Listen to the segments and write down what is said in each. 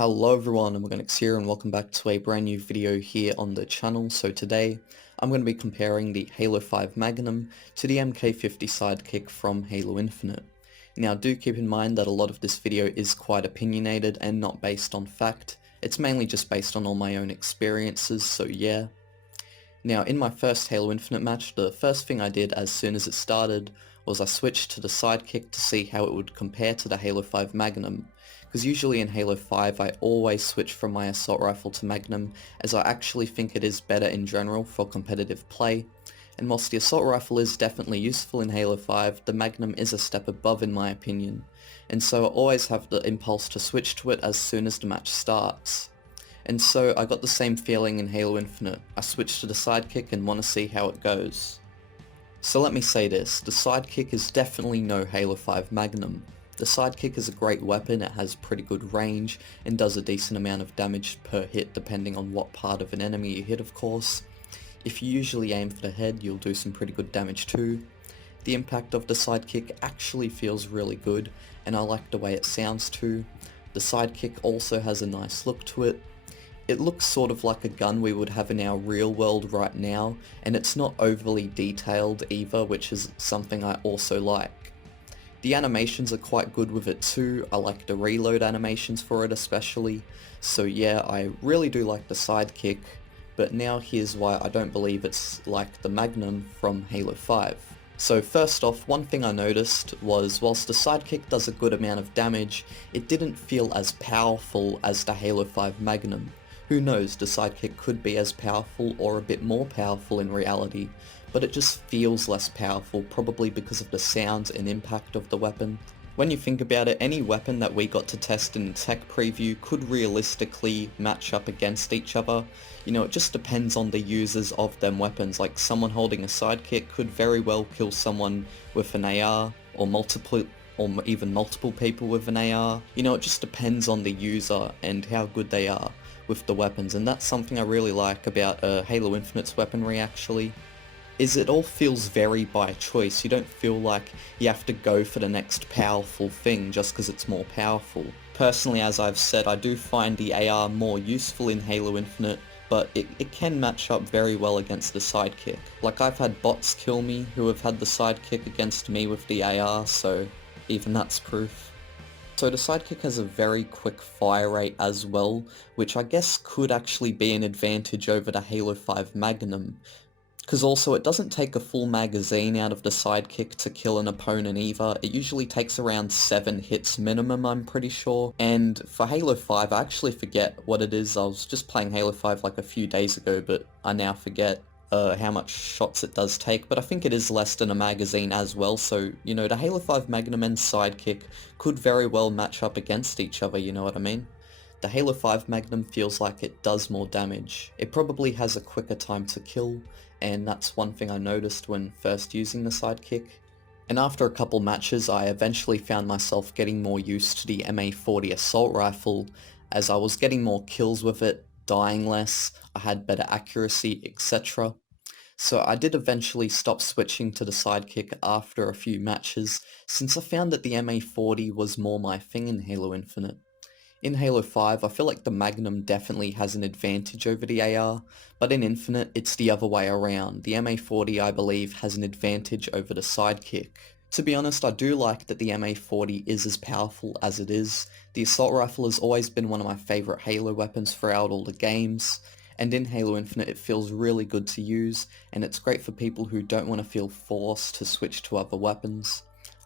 Hello everyone, Omogonix here and welcome back to a brand new video here on the channel. So today I'm going to be comparing the Halo 5 Magnum to the MK50 Sidekick from Halo Infinite. Now do keep in mind that a lot of this video is quite opinionated and not based on fact. It's mainly just based on all my own experiences, so yeah. Now in my first Halo Infinite match, the first thing I did as soon as it started was I switched to the Sidekick to see how it would compare to the Halo 5 Magnum, because usually in Halo 5 I always switch from my assault rifle to Magnum, as I actually think it is better in general for competitive play, and whilst the assault rifle is definitely useful in Halo 5, the Magnum is a step above in my opinion, and so I always have the impulse to switch to it as soon as the match starts. And so I got the same feeling in Halo Infinite. I switched to the Sidekick and want to see how it goes. So let me say this, the Sidekick is definitely no Halo 5 Magnum. The Sidekick is a great weapon, it has pretty good range and does a decent amount of damage per hit depending on what part of an enemy you hit, of course. If you usually aim for the head, you'll do some pretty good damage too. The impact of the Sidekick actually feels really good and I like the way it sounds too. The Sidekick also has a nice look to it. It looks sort of like a gun we would have in our real world right now, and it's not overly detailed either, which is something I also like. The animations are quite good with it too, I like the reload animations for it especially, so yeah, I really do like the Sidekick, but now here's why I don't believe it's like the Magnum from Halo 5. So first off, one thing I noticed was whilst the Sidekick does a good amount of damage, it didn't feel as powerful as the Halo 5 Magnum. Who knows, the Sidekick could be as powerful or a bit more powerful in reality, but it just feels less powerful, probably because of the sounds and impact of the weapon. When you think about it, any weapon that we got to test in the tech preview could realistically match up against each other. You know, it just depends on the users of them weapons, like someone holding a Sidekick could very well kill someone with an AR, or even multiple people with an AR. You know, it just depends on the user and how good they are with the weapons, and that's something I really like about Halo Infinite's weaponry actually, is it all feels very by choice. You don't feel like you have to go for the next powerful thing just because it's more powerful. Personally, as I've said, I do find the AR more useful in Halo Infinite, but it can match up very well against the Sidekick. Like, I've had bots kill me who have had the Sidekick against me with the AR, so even that's proof. So the Sidekick has a very quick fire rate as well, which I guess could actually be an advantage over the Halo 5 Magnum, because also it doesn't take a full magazine out of the Sidekick to kill an opponent either. It usually takes around 7 hits minimum, I'm pretty sure, and for Halo 5 I actually forget what it is. I was just playing Halo 5 like a few days ago, but I now forget how much shots it does take, but I think it is less than a magazine as well, so, you know, the Halo 5 Magnum and Sidekick could very well match up against each other, you know what I mean? The Halo 5 Magnum feels like it does more damage. It probably has a quicker time to kill, and that's one thing I noticed when first using the Sidekick. And after a couple matches, I eventually found myself getting more used to the MA40 assault rifle, as I was getting more kills with it, dying less, I had better accuracy, etc. So I did eventually stop switching to the Sidekick after a few matches, since I found that the MA40 was more my thing in Halo Infinite. In Halo 5, I feel like the Magnum definitely has an advantage over the AR, but in Infinite it's the other way around. The MA40, I believe, has an advantage over the Sidekick. To be honest, I do like that the MA40 is as powerful as it is. The assault rifle has always been one of my favourite Halo weapons throughout all the games, and in Halo Infinite it feels really good to use, and it's great for people who don't want to feel forced to switch to other weapons.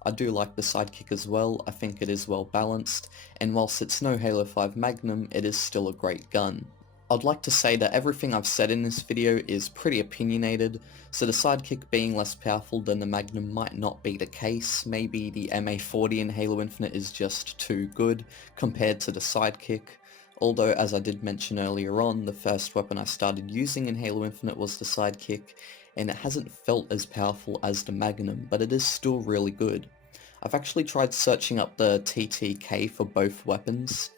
I do like the Sidekick as well, I think it is well balanced, and whilst it's no Halo 5 Magnum, it is still a great gun. I'd like to say that everything I've said in this video is pretty opinionated, so the Sidekick being less powerful than the Magnum might not be the case. Maybe the MA40 in Halo Infinite is just too good compared to the Sidekick. Although, as I did mention earlier on, the first weapon I started using in Halo Infinite was the Sidekick, and it hasn't felt as powerful as the Magnum, but it is still really good. I've actually tried searching up the TTK for both weapons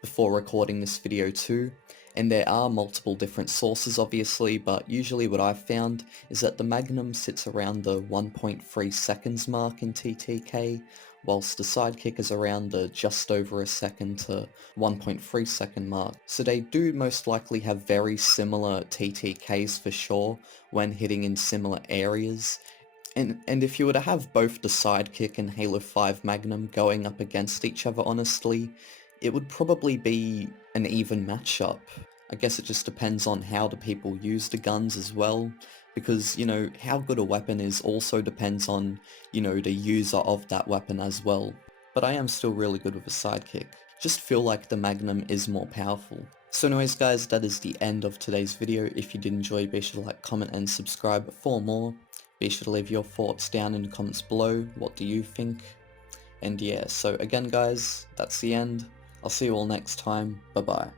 before recording this video too, and there are multiple different sources obviously, but usually what I've found is that the Magnum sits around the 1.3 seconds mark in TTK, whilst the Sidekick is around the just over a second to 1.3 second mark. So they do most likely have very similar TTKs for sure when hitting in similar areas. And if you were to have both the Sidekick and Halo 5 Magnum going up against each other, honestly, it would probably be an even matchup. I guess it just depends on how the people use the guns as well, because, you know, how good a weapon is also depends on, you know, the user of that weapon as well. But I am still really good with a Sidekick. Just feel like the Magnum is more powerful. So anyways guys, that is the end of today's video. If you did enjoy, be sure to like, comment and subscribe for more. Be sure to leave your thoughts down in the comments below. What do you think? And yeah, so again guys, that's the end. I'll see you all next time. Bye bye.